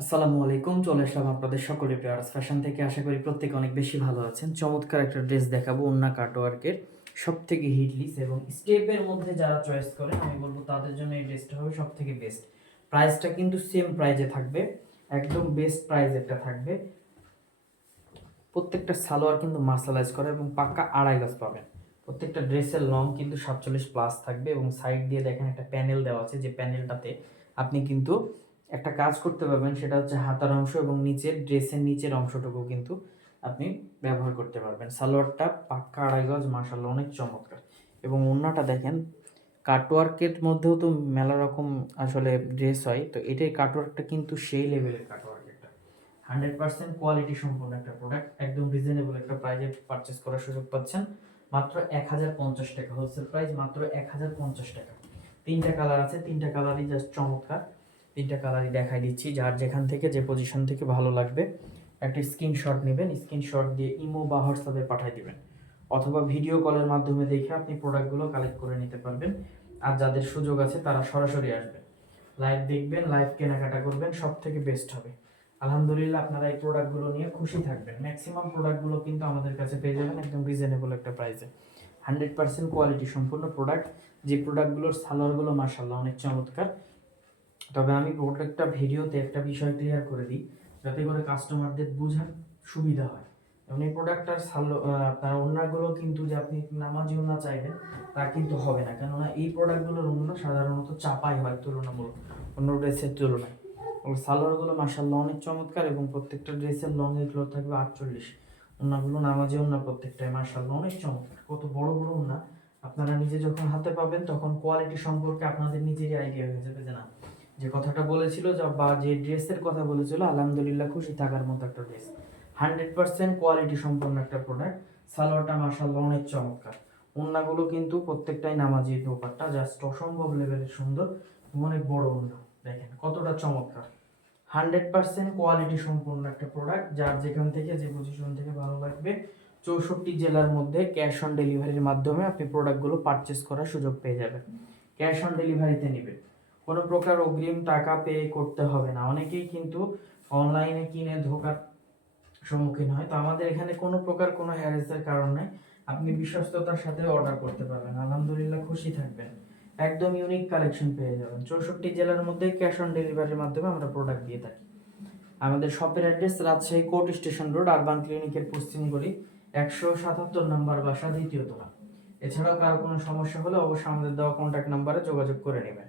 আসসালামু আলাইকুম, চলে আসলাম আপনাদের সকলে পেয়ার্স ফ্যাশন থেকে। আশা করি প্রত্যেকে অনেক বেশি ভালো আছেন। চমৎকার একটা ড্রেস দেখাবো অন্য কাটওয়ার্কের সব থেকে হিটলিস এবং স্টেপের মধ্যে যারা চয়েস করেন, আমি বলব তাদের জন্য এই ড্রেসটা হবে সব থেকে বেস্ট প্রাইসটা কিন্তু সেম প্রাইজে থাকবে, একদম বেস্ট প্রাইজ একটা থাকবে। প্রত্যেকটা সালোয়ার কিন্তু মার্শালাইজ করা এবং পাক্কা আড়াই গজ পাবেন। প্রত্যেকটা ড্রেসের লং কিন্তু সাতচল্লিশ প্লাস থাকবে এবং সাইড দিয়ে দেখেন একটা প্যানেল দেওয়া আছে, যে প্যানেলটাতে আপনি কিন্তু একটা কাজ করতে পারবেন, সেটা হচ্ছে হাতার অংশ এবং নিচের ড্রেসের নিচের অংশটুকু কিন্তু আপনি ব্যবহার করতে পারবেন। সালোয়ারটা পাক্কা আড়াই গজ মার্শাল্লাহ অনেক চমৎকার। এবং অন্যটা দেখেন, কাটওয়ার্কের মধ্যেও তো মেলা রকম আসলে ড্রেস হয়, তো এটাই কাটওয়ার্কটা কিন্তু সেই লেভেলের কাটওয়ার্ক একটা। হান্ড্রেড পার্সেন্ট কোয়ালিটি সম্পন্ন একটা প্রোডাক্ট একদম রিজনেবল একটা প্রাইজে পারচেস করার সুযোগ পাচ্ছেন। মাত্র এক হাজার পঞ্চাশ টাকা হোলসেল প্রাইস মাত্র এক হাজার পঞ্চাশ টাকা। তিনটা কালার আছে, তিনটা কালারই জাস্ট চমৎকার। তিনটা কালারই দেখাই দিচ্ছি, যার যেখান থেকে যে পজিশন থেকে ভালো লাগবে, একটা স্ক্রিনশট নেবেন স্ক্রিনশট দিয়ে ইমো বা হোয়াটসঅ্যাপে পাঠিয়ে দেবেন। অথবা ভিডিও কলের মাধ্যমে দেখে আপনি প্রোডাক্টগুলো কালেক্ট করে নিতে পারবেন, আর যাদের সুযোগ আছে তারা সরাসরি আসবেন লাইভ দেখবেন লাইভ কেনাকাটা করবেন সব থেকে বেস্ট হবে। আলহামদুলিল্লাহ আপনারা এই প্রোডাক্টগুলো নিয়ে খুশি থাকবেন। ম্যাক্সিমাম প্রোডাক্টগুলো কিন্তু আমাদের কাছে পেয়ে যাবেন একদম রিজনেবল একটা প্রাইসে হান্ড্রেড পার্সেন্ট কোয়ালিটি সম্পূর্ণ প্রোডাক্ট যে প্রোডাক্টগুলোর সালোয়ারগুলো মার্শাল্লাহ অনেক চমৎকার। তবে আমি প্রোডাক্টটা ভিডিওতে একটা বিষয় ক্লিয়ার করে দিই, যাতে করে কাস্টমারদের বোঝার সুবিধা হয়। এই প্রোডাক্টটার সালো আপনার ওনাগুলো কিন্তু যে আপনি নামাজি ওনা চাইবেন তা কিন্তু হবে না। কেননা এই প্রোডাক্টগুলোর ওনা সাধারণত চাপাই হয় তুলনামূলক, অন্য ড্রেসের তুলনায়। এবং সালোয়ারগুলো মার্শাল্লাহ অনেক চমৎকার এবং প্রত্যেকটা ড্রেসের লং এগুলো থাকবে আটচল্লিশ। ওনাগুলো নামাজি ওনা প্রত্যেকটাই মার্শাল্লাহ অনেক চমৎকার। কত বড় বড় ওনা আপনারা নিজে যখন হাতে পাবেন, তখন কোয়ালিটি সম্পর্কে আপনাদের নিজেরই আইডিয়া হয়ে যাবে যে না যে কথাটা বলেছিল বা যে ড্রেসের কথা বলেছিল, আলহামদুলিল্লাহ খুশি থাকার মতো একটা ড্রেস। হান্ড্রেড পার্সেন্ট কোয়ালিটি সম্পন্ন একটা প্রোডাক্ট সালোয়ারটা মার্শাল্লাহ অনেক চমৎকার। ওন্নাগুলো কিন্তু প্রত্যেকটাই নামাজি দোপারটা জাস্ট অসম্ভব লেভেলের সুন্দর, অনেক বড় ওন্না। দেখেন কতটা চমৎকার। হান্ড্রেড পার্সেন্ট কোয়ালিটি সম্পন্ন একটা প্রোডাক্ট যার যেখান থেকে যে পজিশন থেকে ভালো লাগবে, চৌষট্টি জেলার মধ্যে ক্যাশ অন ডেলিভারির মাধ্যমে আপনি প্রোডাক্টগুলো পারচেস করার সুযোগ পেয়ে যাবেন। ক্যাশ অন ডেলিভারিতে নেবেন। কোনো প্রকার অগ্রিম টাকা পে করতে হবে না। অনেকেই কিন্তু অনলাইনে কিনে ধোকার সম্মুখীন হয়। তো আমাদের এখানে কোনো প্রকার কোনো হ্যারেসের কারণ আপনি বিশ্বস্ততার সাথে অর্ডার করতে পারবেন। আলহামদুলিল্লাহ খুশি থাকবেন। একদম ইউনিক কালেকশন পেয়ে যাবেন। চৌষট্টি জেলার মধ্যে ক্যাশ অন ডেলিভারির মাধ্যমে আমরা প্রোডাক্ট দিয়ে থাকি। আমাদের শপের address Rajshahi court station road urban ক্লিনিকের পশ্চিম গলি, একশো সাতাত্তর নাম্বার বাসা, দ্বিতীয় তলা। এছাড়াও কারও কোনো সমস্যা হলে অবশ্যই আমাদের দেওয়া কন্ট্যাক্ট নাম্বারে যোগাযোগ করে নেবেন।